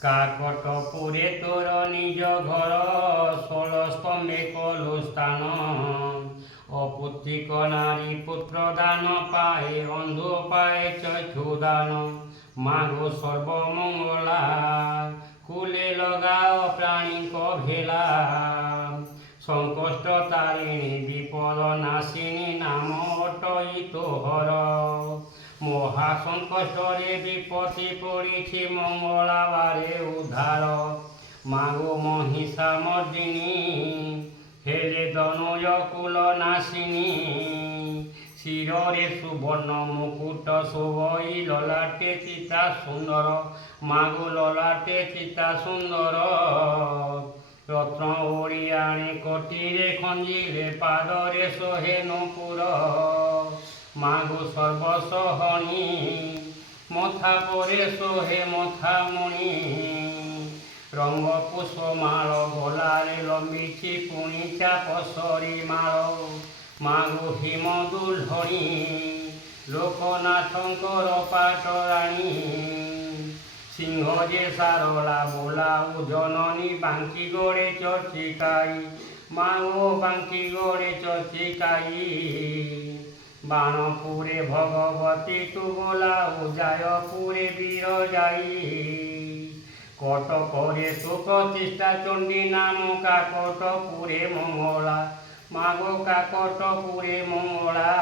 কাকটপুরে তোর নিজ ঘর, 16 স্তম্ভে কলু স্থান। অপুত্রিক নারী পুত্র দান পায়ে, অন্ধ পায়ে চক্ষু দান। মাগো সর্বমঙ্গলা, কুলে লগাও প্রাণীক ভেলা। সংকষ্ট তারিণী বিপদ নাশিনী, নাম অটয়িত হর। মহা সংকষ্টরে বিপত্তি পড়িছি, মঙ্গলাবারে উদ্ধার। মাগো মহিষা মর্দিনী, হেলে দনয় কুল নাশিনী। শিররে সুবর্ণ মুকুট শোভই, ললাটে চিতা সুন্দর। মাগো ললাটে চিতা সুন্দর। রত্ন ওড়িয়াণে কটিরে খঞ্জিলে, পাদরে সোহে নূপুর। মাগো সর্বসহনী, মথা পরে সোহে মথামণি। রঙ্গ পুষ্পমাଳ গলারে লম্বিছি, পুଣି চাপ সরি মাଳ। মাগো হিম দুলহণী, ଲୋକନାଥଙ୍କର ପାଟରାଣୀ। ସିଂହ ଯେ ସାରଳା ବୋଲାଉ ଜନନୀ, ବାଙ୍କି ଗୋଡ଼େ ଚର୍ଚିକାଇ। ମାଗୋ ବାଙ୍କି ଗୋଡ଼େ ଚର୍ଚିକାଇ। ବାଣପୁରେ ଭଗବତୀ ତୁ ବୋଲାଉ, ଜାୟପୁରେ ବିରଜାଇ। কটকরে তু প্রতিষ্ঠা চণ্ডী, নাম কাকটপুরে মঙ্গলা। মাগো কাকটপুরে মঙ্গলা।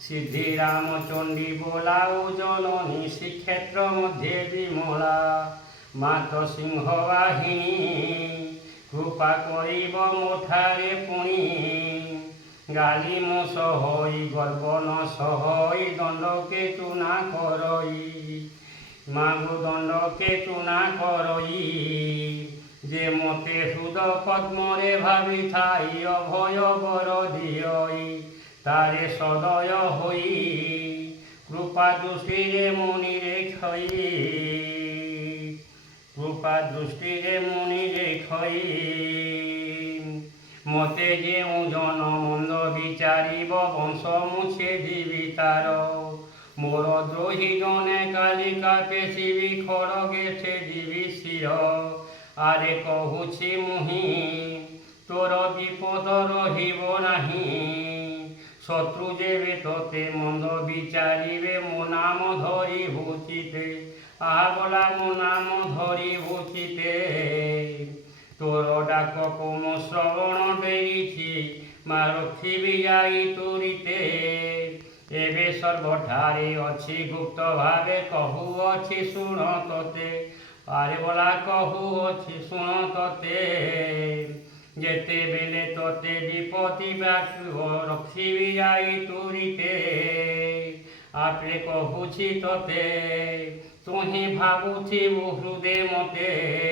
সিদ্ধিরামচণ্ডী বোলাও জননী, শ্রীক্ষেত্র মধ্যে বিমলা। মাত সিংহ বাহিনী, কৃপা করিব মোঠারে পুনি। গালি মো সহই গর্ব ন সহই, দণ্ডকে চুনা করই। মাগো দণ্ডকে চুনা করই। যে মতে হৃদ পদ্মরে ভাবি থাই, অভয় বর দিয়ই। তারে সদয় হই, কৃপা দৃষ্টিরে মুনিরে ক্ষয়ী। কৃপা দৃষ্টিরে মুনিরে ক্ষয়ী। মতে যেউ জন মন্দ বিচারিব, বংশ মুছে দিবি তার। মোর দ্রোহী জনে কালিকা পেশিবি, খড়গে ছেদিবি শির। আরে কহুছি মুহি, তোর বিপদ রহিব নাহি। শত্রু যেবে তোতে মন্দ বিচারিবে, মো নাম ধরি ভূচিতে। আহা বলা মো নাম ধরি ভূচিতে। তোর ডাক কুম শ্রবণ দেইছি, মা রক্ষিবি যাই তুরিতে। এবে সর্বঠারে অছি গুপ্ত ভাবে, কহুଅছি শুণ তোতে। আরে বলা কহুଅছি শুণ তোতে। যেতেবেলে তোতে বিপত্তি ব্যাকুব, রক্ষিবি যাই তুরিতে। আপে কহুছি তোতে, তুহি ভাবুথিবু হৃদে মতে।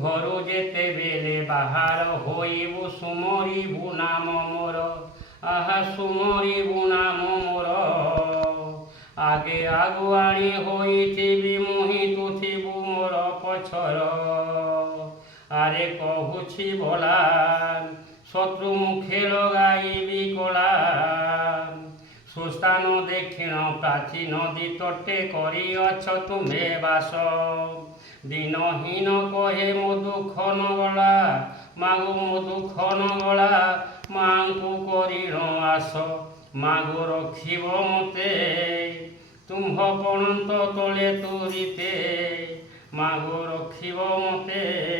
ঘরু যেতেবেলে বাহার হইবু, সুমরিবু নাম মোর। আহা সুমরিবু নাম মোর। আগে আগুয়াণী হইথিবি মুহি, তুথিবু মোর পছর। আরে কহুছি বলা, শত্রু মুখে লগাইবি কলা। সুস্থান দক্ষিণ প্রাচী নদী তটে, করিଅছ তুমে বাস। দিনহীন কহে ମୋ ଦୁଃଖ ନଗଲା। ମାଗୋ ମୋ ଦୁଃଖ ନଗଲା, ମାଙ୍କୁ କରିଣ ଆସ। ମାଗୋ ରଖିବ ମୋତେ, ତୁମ୍ଭ ପଣନ୍ତ ତଳେ ତୁରିତେ। ମାଗୋ ରଖିବ ମୋତେ।